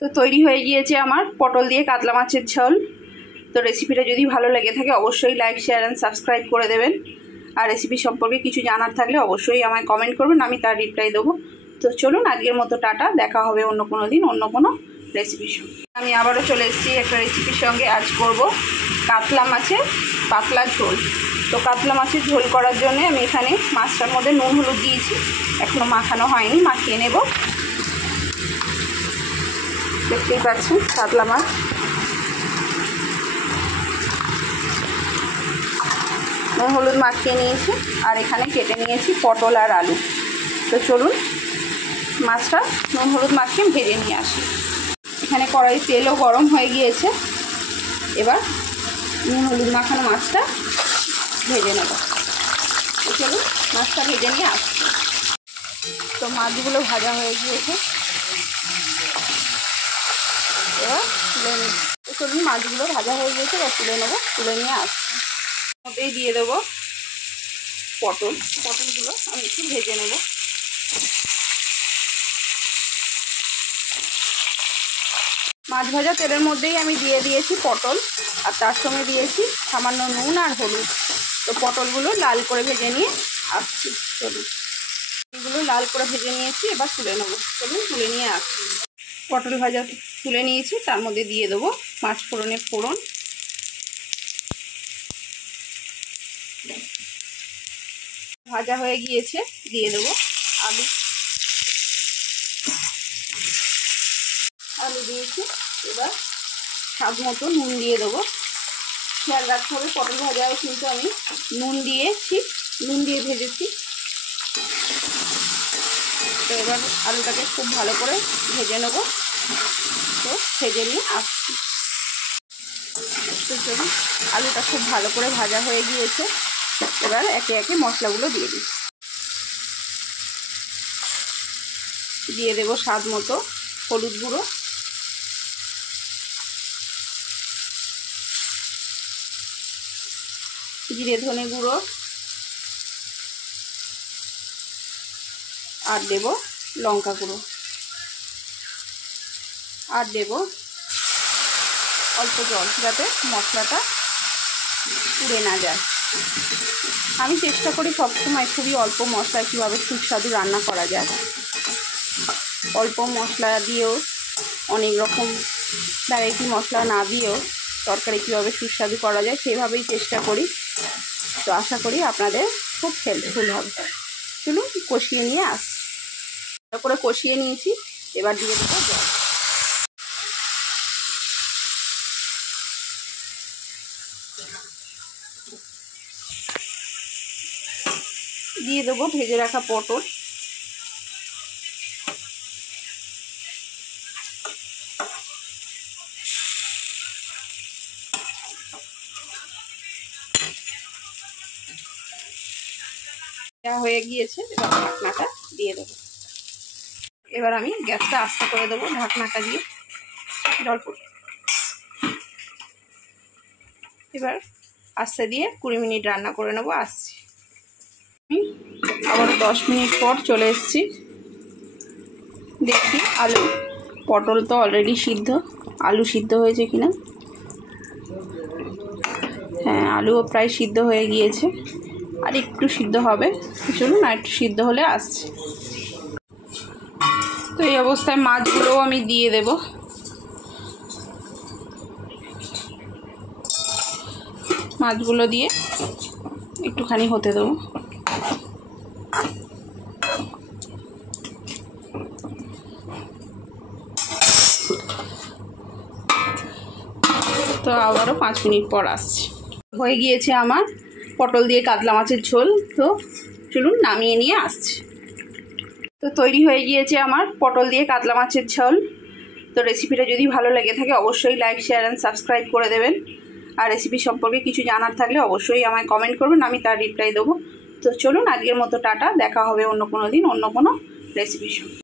তো তৈরি হয়ে গিয়েছে আমার পটল দিয়ে কাতলা মাছের ঝোল। তো রেসিপিটা যদি ভালো লেগে থাকে অবশ্যই লাইক, শেয়ার অ্যান্ড সাবস্ক্রাইব করে দেবেন। আর রেসিপি সম্পর্কে কিছু জানার থাকলে অবশ্যই আমায় কমেন্ট করবেন, আমি তার রিপ্লাই দেবো। তো চলুন, আজকের মতো টাটা, দেখা হবে অন্য কোনো দিন অন্য কোনো রেসিপির সঙ্গে। আমি আবারও চলে এসেছি একটা রেসিপির সঙ্গে। আজ করব কাতলা মাছের পাতলা ঝোল। তো কাতলা মাছের ঝোল করার জন্য আমি এখানে মাছটার মধ্যে নুন হলুদ দিয়েছি, এখনও মাখানো হয়নি, মাখিয়ে নেব। দেখতেই পাচ্ছেন কাতলা মাছ। নুন হলুদ মাখিয়ে নিয়েছি, আর এখানে কেটে নিয়েছি পটল আর আলু। তো চলুন মাছটা নুন হলুদ মাখিয়ে ভেজে নিয়ে আসি। এখানে কড়াই তেলও গরম হয়ে গিয়েছে, এবার নুন হলুদ মাখানো মাছটা ভেজে নেব। তো চলুন মাছটা ভেজে নিয়ে আসছি। তো মাছগুলো ভাজা হয়ে গিয়েছে, এবার তুলে নিই। তো চলুন মাছগুলো ভাজা হয়ে গিয়েছে, এবার তুলে নেবো। তুলে নিয়ে আসছি। মধ্যেই দিয়ে দেবো পটলগুলো আমি একটু ভেজে নেব। মাছ ভাজা তেলের মধ্যেই আমি দিয়ে দিয়েছি পটল, আর তার সঙ্গে দিয়েছি সামান্য নুন আর হলুদ। তো পটলগুলো লাল করে ভেজে নিয়ে আসছি। চলুন, এগুলো লাল করে ভেজে নিয়েছি, এবার তুলে নেবো। চলুন তুলে নিয়ে আসছি। পটল ভাজা তুলে নিয়েছি, তার মধ্যে দিয়ে দেবো পাঁচ ফোড়নের ফোড়ন। ভাজা হয়ে গিয়েছে, দিয়ে দেবো আলু দিয়েছি। এবার স্বাদ মতো নুন দিয়ে দেবো। খেয়াল রাখতে হবে পটল ভাজায় কিন্তু আমি নুন দিয়ে ভেজেছি। তো এবার আলুটাকে খুব ভালো করে ভেজে নেব। তো ভেজে নিয়ে আসছি। তো চলুন, আলুটা খুব ভালো করে ভাজা হয়ে গিয়েছে, এবার একে একে মশলাগুলো দিয়ে দিই। দিয়ে দেবো স্বাদ মতো হলুদ গুঁড়ো, জিরে ধনে গুঁড়ো, আর দেব লঙ্কা গুঁড়ো, আর দেব অল্প জল, যাতে মশলাটা পুড়ে না যায়। আমি চেষ্টা করি সবসময় খুবই অল্প মশলায় কীভাবে সুস্বাদু রান্না করা যায়। অল্প মশলা দিয়েও, অনেক রকম ভ্যারাইটি মশলা না দিয়েও তরকারি কীভাবে সুস্বাদু করা যায় সেভাবেই চেষ্টা করি। তো আশা করি আপনাদের খুব হেল্পফুল হবে। চলুন কষিয়ে নিয়ে আসি। ভালো করে কষিয়ে নিয়েছি, এবার দিয়ে দেবো জল। দিয়ে দেবো ভেজে রাখা পটল। হয়ে গিয়েছে, এবার ঢাকনাটা দিয়ে দেবো। এবার আমি গ্যাসটা আস্তে করে দেবো ঢাকনাটা দিয়ে। এবার আস্তে দিয়ে 20 মিনিট রান্না করে নেবো। আসছি আবার 10 মিনিট পর চলে এসেছি। দেখি আলু পটল তো অলরেডি সিদ্ধ, আলু সিদ্ধ হয়েছে কিনা। হ্যাঁ, আলুও প্রায় সিদ্ধ হয়ে গিয়েছে, আর একটু সিদ্ধ হবে। চলুন আর একটু সিদ্ধ হলে আসছি। তো এই অবস্থায় মাছগুলোও আমি দিয়ে দেব। মাছগুলো দিয়ে একটুখানি হতে দেবো। তো আবারও 5 মিনিট পর আসছি। হয়ে গিয়েছে আমার পটল দিয়ে কাতলা মাছের ঝোল। তো চলুন নামিয়ে নিয়ে আসছি। তো তৈরি হয়ে গিয়েছে আমার পটল দিয়ে কাতলা মাছের ঝোল। তো রেসিপিটা যদি ভালো লেগে থাকে অবশ্যই লাইক, শেয়ার অ্যান্ড সাবস্ক্রাইব করে দেবেন। আর রেসিপি সম্পর্কে কিছু জানার থাকলে অবশ্যই আমায় কমেন্ট করবেন, আমি তার রিপ্লাই দেবো। তো চলুন আজকের মতো টাটা, দেখা হবে অন্য কোনো দিন অন্য কোনো রেসিপির সঙ্গে।